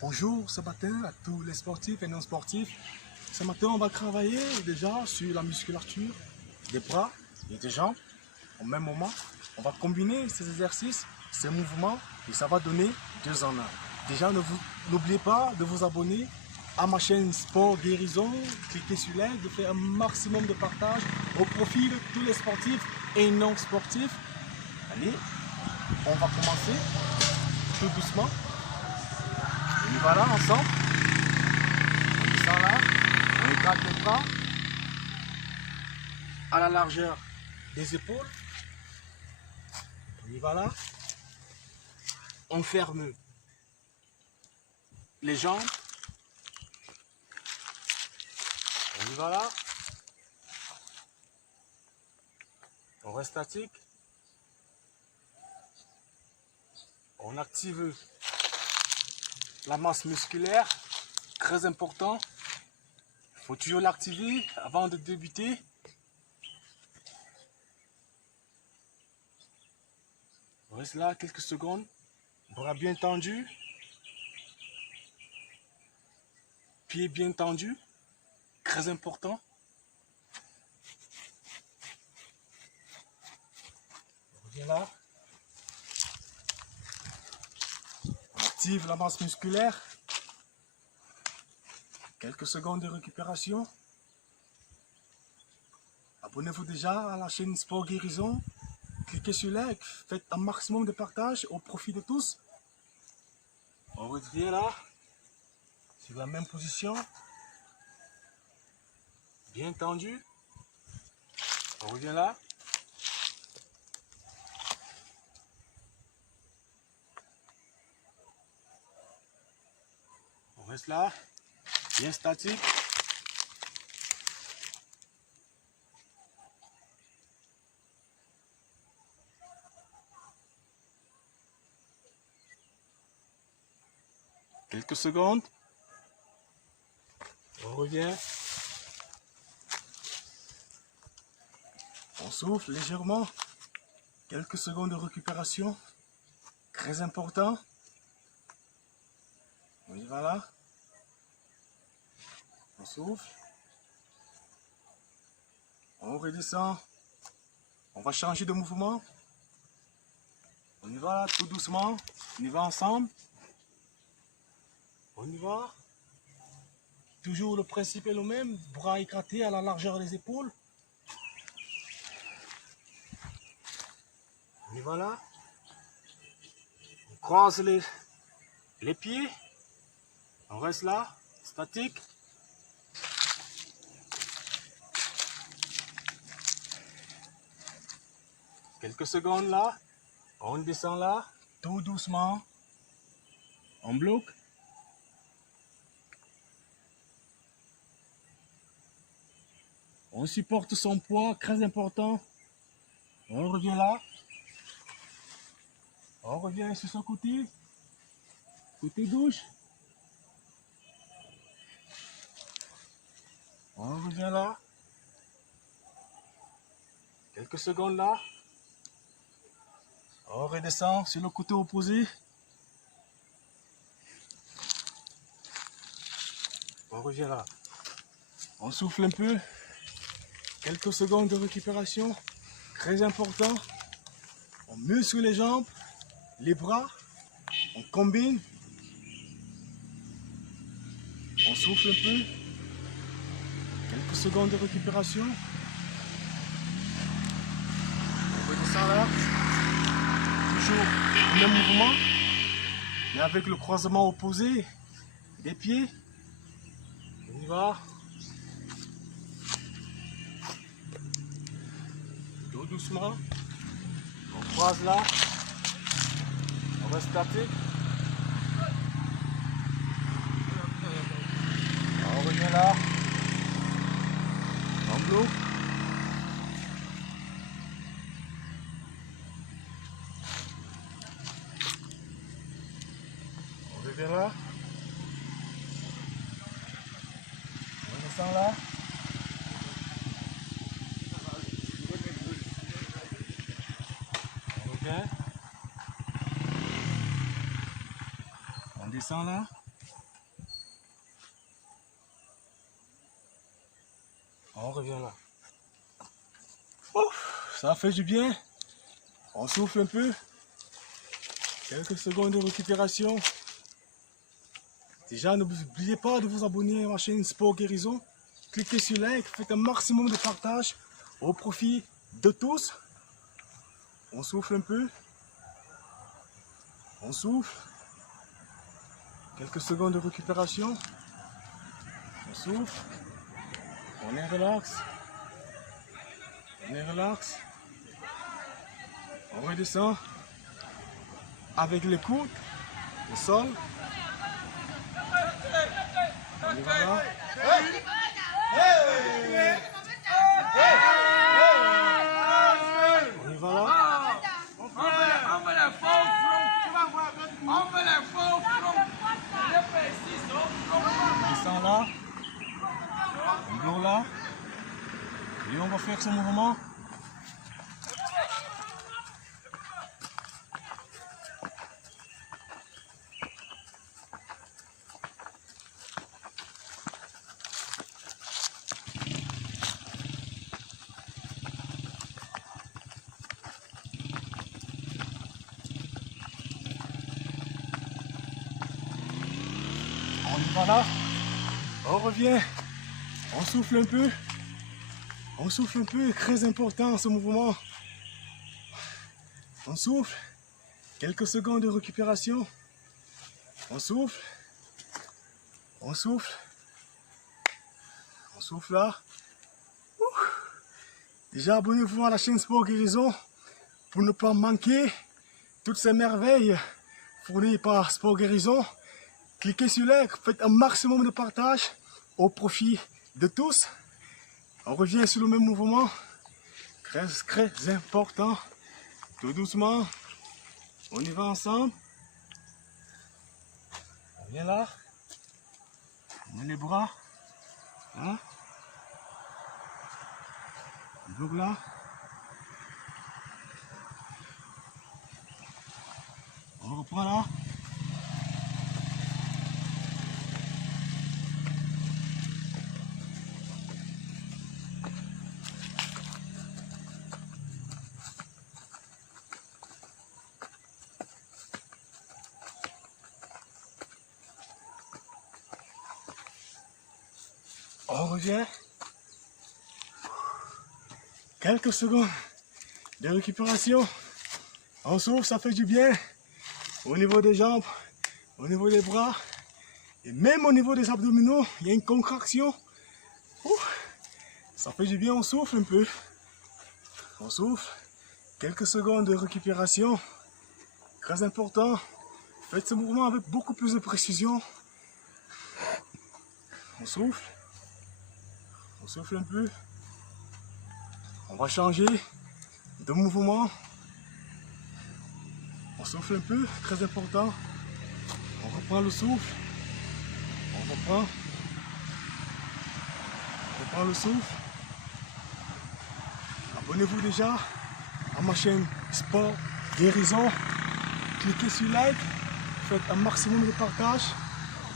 Bonjour ce matin à tous les sportifs et non sportifs. Ce matin, on va travailler déjà sur la musculature des bras et des jambes. Au même moment, on va combiner ces exercices, ces mouvements et ça va donner 2 en 1. Déjà, n'oubliez pas de vous abonner à ma chaîne Sport Guérison. Cliquez sur like, de faire un maximum de partage au profit de tous les sportifs et non sportifs. Allez, on va commencer tout doucement. On y va là ensemble. On descend là. On écarte les bras à la largeur des épaules. On y va là. On ferme les jambes. On y va là. On reste statique. On active la masse musculaire, très important. Il faut toujours l'activer avant de débuter. On reste là quelques secondes. Bras bien tendus. Pieds bien tendus. Très important. On revient là. On active la masse musculaire. Quelques secondes de récupération. Abonnez-vous déjà à la chaîne Sport Guérison. Cliquez sur like, faites un maximum de partage au profit de tous. On revient là, sur la même position. Bien tendu. On revient là. On reste là, bien statique. Quelques secondes. On revient. On souffle légèrement. Quelques secondes de récupération. Très important. On y va là. On souffle. On redescend. On va changer de mouvement. On y va tout doucement. On y va ensemble. On y va. Toujours le principe est le même. Bras écartés à la largeur des épaules. On y va là. On croise les pieds. On reste là, statique. Quelques secondes là. On descend là, tout doucement. On bloque. On supporte son poids, très important. On revient là. On revient sur son côté. Côté gauche. On revient là. Quelques secondes là. On redescend sur le côté opposé. On revient là. On souffle un peu. Quelques secondes de récupération. Très important. On muscle les jambes, les bras. On combine. On souffle un peu. Quelques secondes de récupération. On redescend là. Toujours le même mouvement. Mais avec le croisement opposé des pieds. On y va. Tout doucement. On croise là. On reste statique. On revient là. On bloque. On revient là. On descend là. On revient. On descend là. On revient là. Ouf, ça fait du bien. On souffle un peu. Quelques secondes de récupération. Déjà, n'oubliez pas de vous abonner à ma chaîne Sport Guérison. Cliquez sur like, faites un maximum de partage au profit de tous. On souffle un peu. On souffle. Quelques secondes de récupération. On souffle. On est relax. On est relax. On redescend avec les coudes au sol. On y va là. On y va là. On descend là. On bloque là. Et on va faire ce mouvement. On y va là. On revient. On souffle un peu. On souffle un peu, très important ce mouvement. On souffle. Quelques secondes de récupération. On souffle. On souffle. On souffle là. Déjà, abonnez-vous à la chaîne Sport Guérison pour ne pas manquer toutes ces merveilles fournies par Sport Guérison. Cliquez sur like, faites un maximum de partage au profit de tous. On revient sur le même mouvement, très important. Tout doucement, on y va ensemble. On vient là, on met les bras, hein? On bloque là. On reprend là. On revient. Quelques secondes de récupération. On souffle, ça fait du bien. Au niveau des jambes, au niveau des bras. Et même au niveau des abdominaux, il y a une contraction. Ça fait du bien, on souffle un peu. On souffle. Quelques secondes de récupération. Très important. Faites ce mouvement avec beaucoup plus de précision. On souffle. On souffle un peu. On va changer de mouvement. On souffle un peu, très important. On reprend le souffle. On reprend. On reprend le souffle. Abonnez-vous déjà à ma chaîne Sport Guérison. Cliquez sur like. Faites un maximum de partage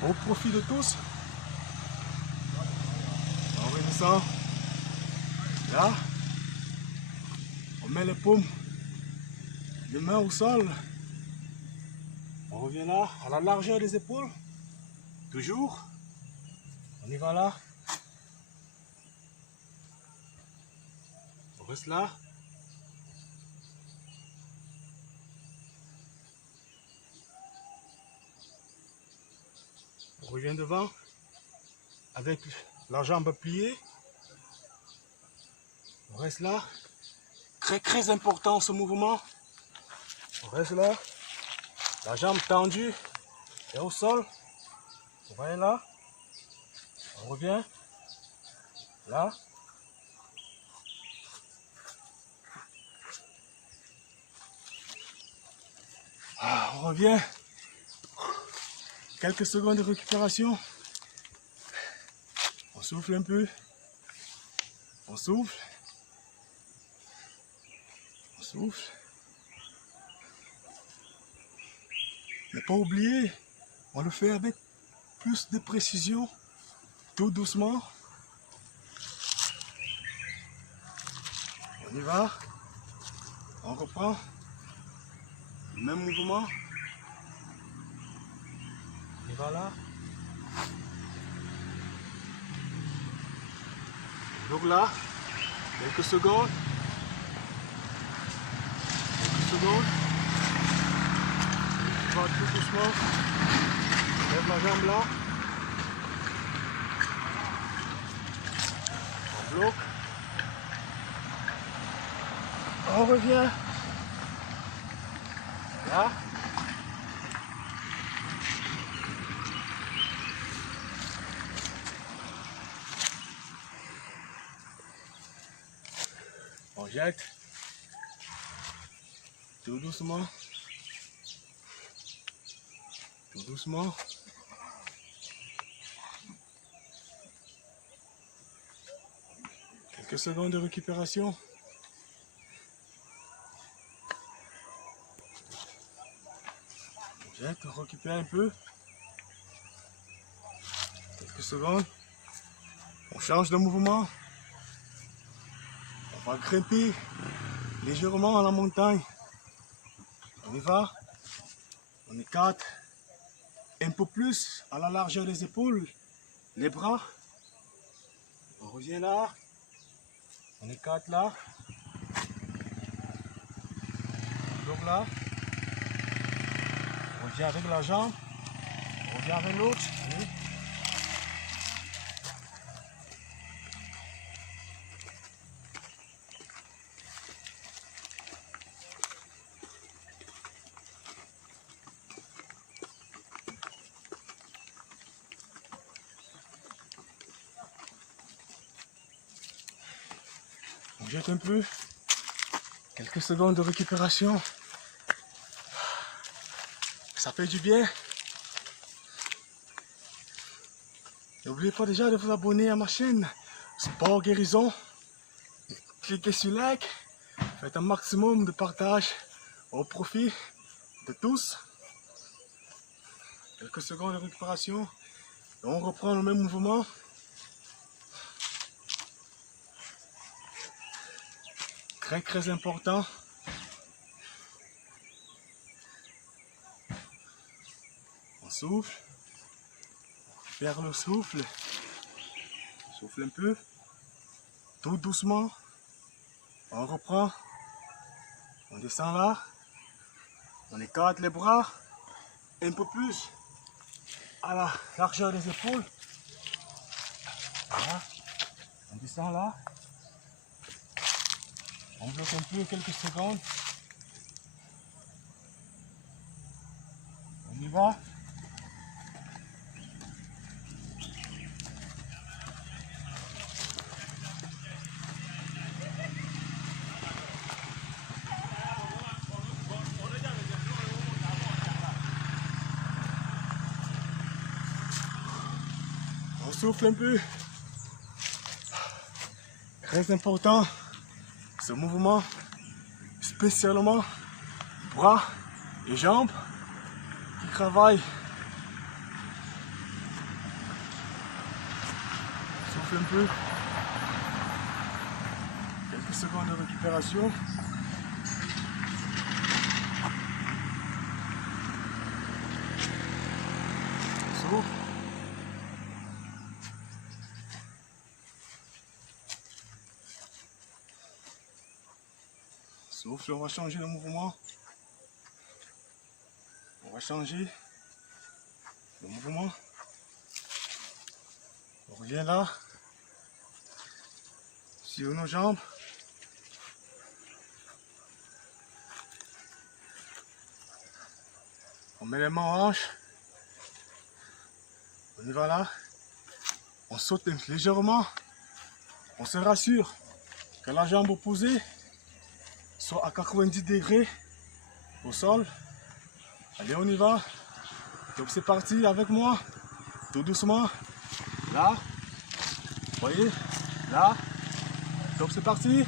au profit de tous. On redescend. Là. On met les paumes des mains au sol. On revient là, à la largeur des épaules. Toujours. On y va là. On reste là. On revient devant avec la jambe pliée. On reste là. Très important ce mouvement. On reste là. La jambe tendue et au sol. On va là. On revient. Là. On revient. Quelques secondes de récupération. On souffle un peu. On souffle. On souffle. Ne pas oublier, on le fait avec plus de précision, tout doucement. On y va. On reprend. Même mouvement. On y va là. Donc là, quelques secondes. Quelques secondes. On va tout doucement. Lève la jambe là. On bloque. On revient. Là. On jette. Tout doucement. Tout doucement. Quelques secondes de récupération. On jette, on récupère un peu. Quelques secondes. On change de mouvement. On va grimper légèrement à la montagne. On y va. On est 4. Un peu plus à la largeur des épaules. Les bras. On revient là. On est 4 là. Donc là. On revient avec la jambe. On revient avec l'autre. Oui. On jette un peu. Quelques secondes de récupération. Ça fait du bien. N'oubliez pas déjà de vous abonner à ma chaîne Sport Guérison. Cliquez sur like. Faites un maximum de partage au profit de tous. Quelques secondes de récupération. Et on reprend le même mouvement. Très important. On souffle. On perd le souffle. Souffle un peu. Tout doucement. On reprend. On descend là. On écarte les bras. Un peu plus à la largeur des épaules. Voilà. On descend là. On bloque un peu quelques secondes. On y va. On souffle un peu. Très important. Ce mouvement, spécialement bras et jambes qui travaillent. Souffle un peu. Quelques secondes de récupération. Souffle. Souffle, on va changer le mouvement. On va changer le mouvement. On revient là. Sur nos jambes. On met les mains en hanche. On y va là. On saute légèrement. On se rassure que la jambe opposée soit à 90 degrés au sol. Allez, on y va. Donc c'est parti avec moi. Tout doucement. Là. Vous voyez. Là. Donc c'est parti.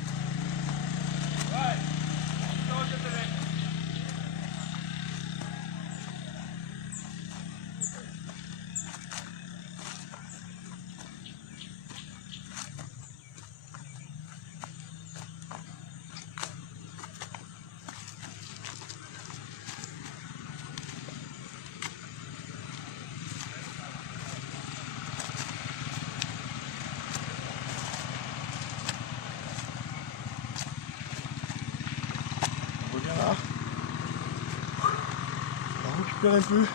On récupère un peu.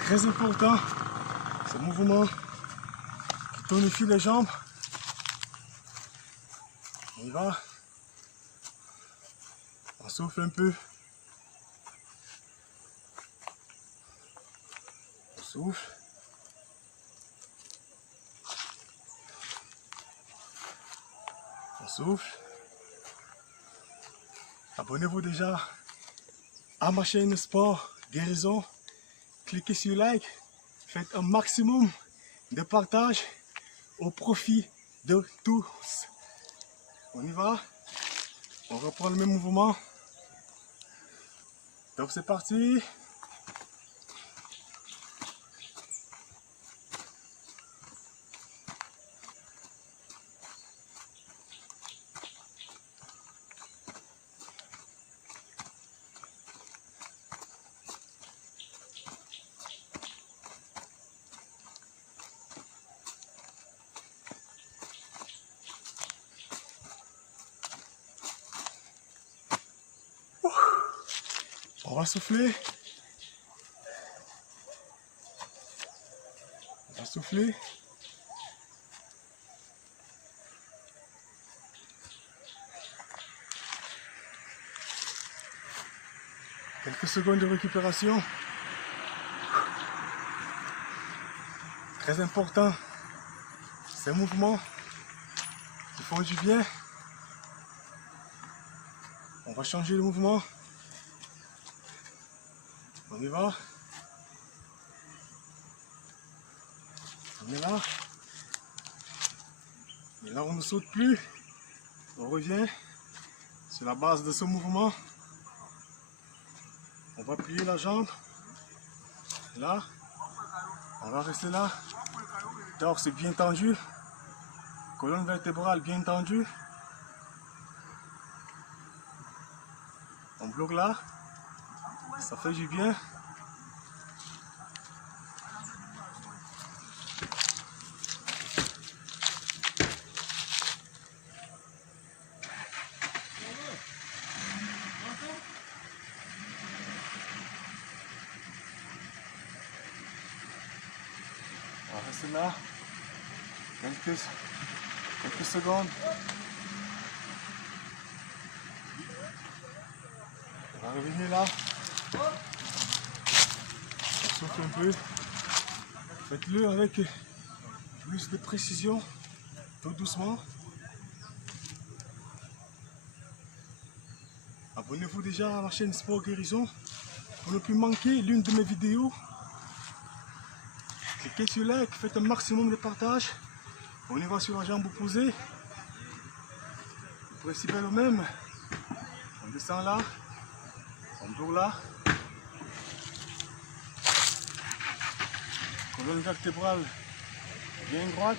Très important, ce mouvement qui tonifie les jambes. On y va. On souffle un peu. On souffle. On souffle. Abonnez-vous déjà à ma chaîne Sport Guérison. Cliquez sur like. Faites un maximum de partage au profit de tous. On y va. On reprend le même mouvement. Donc c'est parti. On va souffler. On va souffler. Quelques secondes de récupération. Très important. Ces mouvements qui font du bien. On va changer le mouvement. On y va. On est là. Et là, on ne saute plus. On revient sur la base de ce mouvement. On va plier la jambe. Là. On va rester là. Torse bien tendu. Colonne vertébrale bien tendue. On bloque là. Ça fait du bien. On va rester là. Quelques secondes. On va revenir là. On souffle un peu. Faites-le avec plus de précision, tout doucement. Abonnez-vous déjà à ma chaîne Sport Guérison pour ne plus manquer l'une de mes vidéos. Cliquez sur like, faites un maximum de partage. On y va sur la jambe opposée. Le principe est le même. On descend là. On bloque là. Colonne vertébrale bien droite.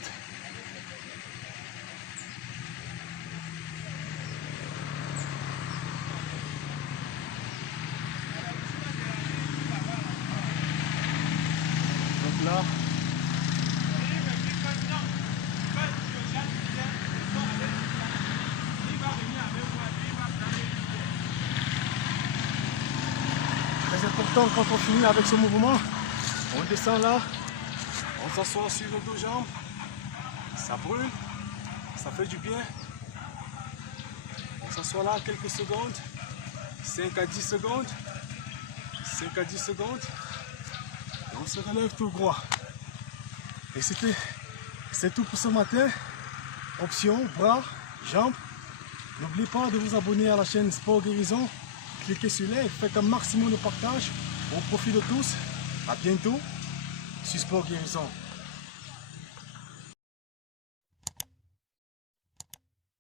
Donc là. Très important quand on finit avec ce mouvement, on descend là, on s'assoit sur nos deux jambes, ça brûle, ça fait du bien. On s'assoit là quelques secondes, 5 à 10 secondes, 5 à 10 secondes, et on se relève tout droit. Et c'est tout pour ce matin. Option, bras, jambes. N'oubliez pas de vous abonner à la chaîne Sport Guérison. Cliquez sur like, faites un maximum de partage au profit de tous. A bientôt sur Sport Guérison.